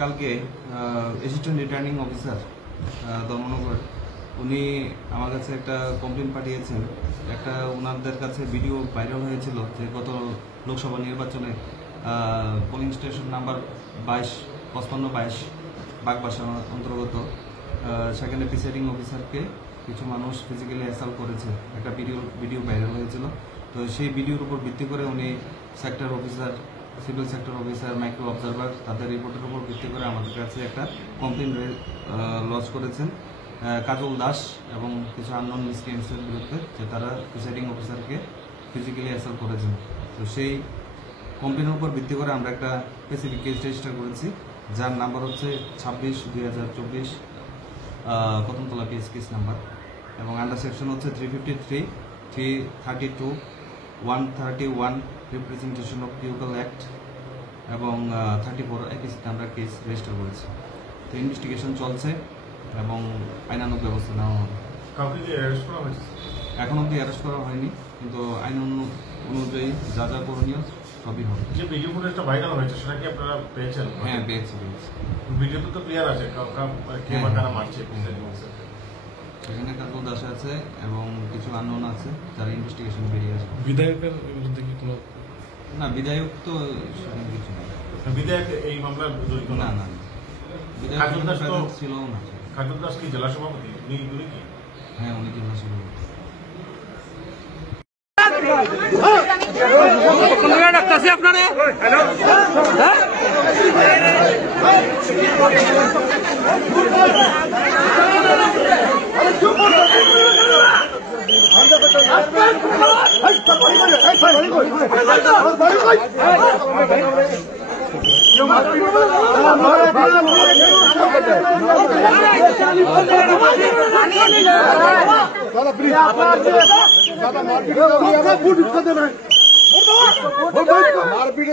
কালকে assistant returning officer দমনগর উনি আমার কাছে একটা কমপ্লেন পাঠিয়েছেন। একটা ওনাদের কাছে ভিডিও ভাইরাল হয়েছিল যে গত লোকসভা নির্বাচনে পোলিং স্টেশন নাম্বার 55-22 বাগবাসা অন্তর্গত সেখানে প্রিসাইডিং অফিসারকে কিছু মানুষ ফিজিক্যালি অ্যাসাল্ট করেছে, একটা ভিডিও ভাইরাল হয়েছিল। তো সেই ভিডিওর উপর ভিত্তি করে উনি sector officer, civil sector officer, micro observer তাদের রিপোর্টের উপর ভিত্তি করে আমাদের কাছে একটা কমপ্লেন লঞ্চ করেছেন কাজল দাস এবং কিছু আননোন মিসক্রিয়েন্টসের বিরুদ্ধে, যে তারা প্রিসাইডিং অফিসারকে ফিজিক্যালি অ্যাসাল্ট করেছেন। তো সেই কমপ্লেনের উপর ভিত্তি করে আমরা একটা স্পেসিফিক কেস রেজিস্টার করেছি, যার নাম্বার হচ্ছে 26/2024 কদমতলা পিএস কেস নাম্বার, এবং আন্ডার সেকশন হচ্ছে 353, 332, 131 রিপ্রেজেন্টেশন অফ পিউকাল অ্যাক্ট এবং 34 একই সাথে আমরা কেস রেজিস্টার করেছি। তো ইনভেস্টিগেশন চলছে এবং আইনানুগ ব্যবস্থা নেওয়া হবে। এখন অব্দি অ্যারেস্ট করা হয়নি, কিন্তু আইন অনুযায়ী যা যা করণীয় সবই হবে। যে ভিডিও ফুটেজটা ভাইরাল হয়েছে সেটা কি আপনারা পেয়েছেন? হ্যাঁ, পেয়েছি। ভিডিওতে তো ক্লিয়ার আছে কে বা কারা মারছে। সেখানে কাজল দাস আছে এবং কিছু আননোন আছে যারা ইনভেস্টিগেশন বেরিয়ে আসবে। বিধায়কের বিরুদ্ধে কি কোনো? না, বিধায়ক তো সেখানে কিছু নেই। বিধায়ক এই মামলার জড়িত না, না, বিধায়ক ছিল না। কাজল দাস কি জেলা সভাপতি? উনি কি? হ্যাঁ, উনি জেলা সভাপতি। ডাক্তারছি আপনারে मारपीट